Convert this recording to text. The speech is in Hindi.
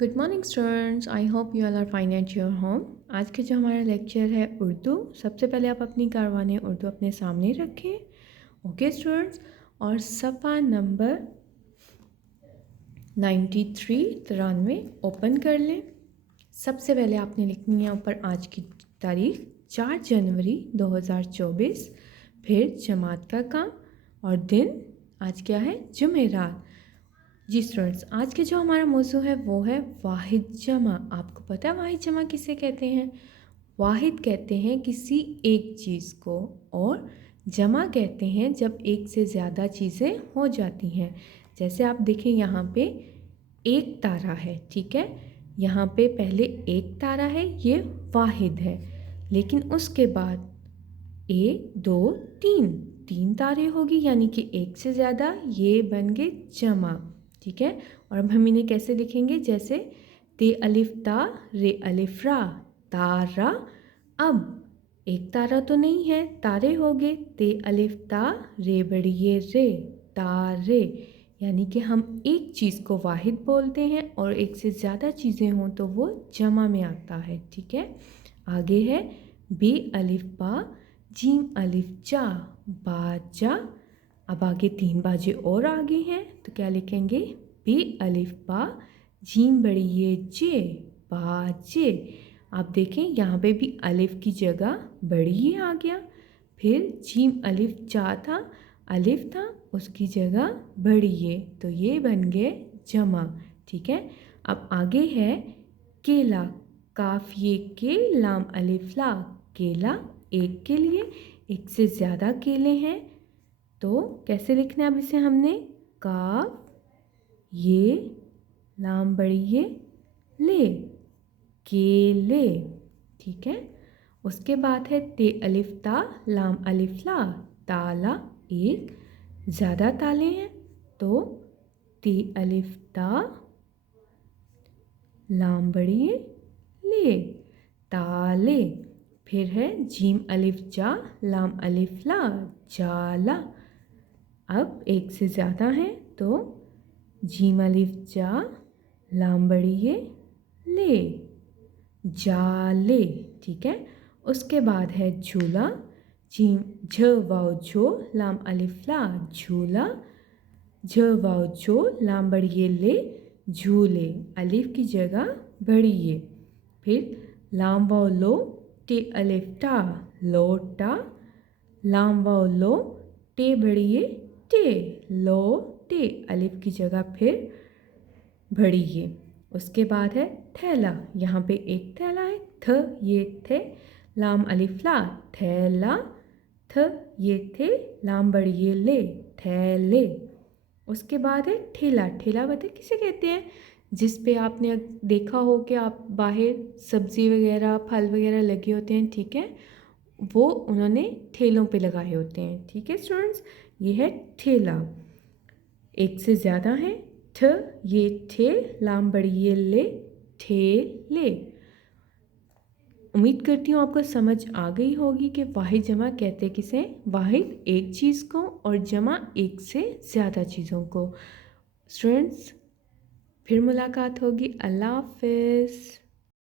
Good morning students, I hope you all are fine at your home. आज के जो हमारा लेक्चर है उर्दू। सबसे पहले आप अपनी कारवान उर्दू अपने सामने रखें। ओके स्टूडेंट्स, और सफ़ा नंबर 93 93 ओपन कर लें। सबसे पहले आपने लिखनी है ऊपर आज की तारीख 4 जनवरी 2024, फिर जमात का काम और दिन आज क्या है, जुमेरात। जी स्टूडेंट्स, आज के जो हमारा मौजू है वो है वाहिद जमा। आपको पता है वाहिद जमा किसे कहते हैं? वाहिद कहते हैं किसी एक चीज़ को, और जमा कहते हैं जब एक से ज़्यादा चीज़ें हो जाती हैं। जैसे आप देखें यहाँ पे एक तारा है, ठीक है। यहाँ पे पहले एक तारा है, ये वाहिद है। लेकिन उसके बाद 1 2 3 3 तारे होगी, यानी कि एक से ज़्यादा, ये बन गए जमा, ठीक है। और अब हम इन्हें कैसे लिखेंगे? जैसे ते अलिफ ता रे अलिफ रा तारा। अब एक तारा तो नहीं है, तारे हो गए। ते अलिफ ता रे बड़ी ये रे तारे, यानी कि हम एक चीज़ को वाहिद बोलते हैं और एक से ज़्यादा चीज़ें हों तो वो जमा में आता है, ठीक है। आगे है बे अलिफ बा जीम अलिफ जा बाजा। अब आगे 3 बाजे और आगे हैं, तो क्या लिखेंगे? बे अलिफ बा जीम बड़ी ये जे बाजे। आप देखें यहाँ पे भी अलिफ की जगह बड़ी ये आ गया। फिर जीम अलिफ जा था, अलिफ था, उसकी जगह बड़ी ये, तो ये बन गए जमा, ठीक है। अब आगे है केला, काफ ये के लाम अलिफ ला केला, एक के लिए। एक से ज़्यादा केले हैं तो कैसे लिखना है? अब इसे हमने काफ ये लाम बड़ी ये ले केले, ठीक है। उसके बाद है ते अलिफ ता लाम अलिफ ला ताला, एक ज़्यादा ताले हैं तो ते अलिफ ता लाम बड़ी ये ले ताले। फिर है जीम अलिफ जा लाम अलिफ ला जाला। अब एक से ज़्यादा हैं तो जीम अलिफ जा लाम बड़ी ये ले जाले, ठीक है। उसके बाद है झूला, जीम झ वाव झो लाम अलिफ ला झूला, झ वाव झो लाम बड़ी ये ले झूले, अलिफ की जगह बड़ी ये। फिर लाम वाव लो टे अलिफ टा लोटा, लाम वाव लो टे बड़ी ये टे लो टे, अलिफ की जगह फिर बड़ी ये। उसके बाद है थैला, यहाँ पे एक थैला है, थ ये थे लाम अलिफ ला थैला, थ ये थे लाम बड़ी ये ले थैले। उसके बाद है ठेला, ठेला पता किसे कहते हैं? जिस पे आपने देखा हो कि आप बाहर सब्ज़ी वगैरह फल वगैरह लगे होते हैं, ठीक है, वो उन्होंने ठेलों पे लगाए होते हैं, ठीक है स्टूडेंट्स। ये है ठेला, एक से ज़्यादा है, ठ ये ठे लाम बड़ी ये ले ठेले। उम्मीद करती हूँ आपको समझ आ गई होगी कि वाहिद जमा कहते किसे? वाहिद एक चीज़ को और जमा एक से ज़्यादा चीज़ों को। स्टूडेंट्स, फिर मुलाकात होगी। अल्लाह हाफ़िज़।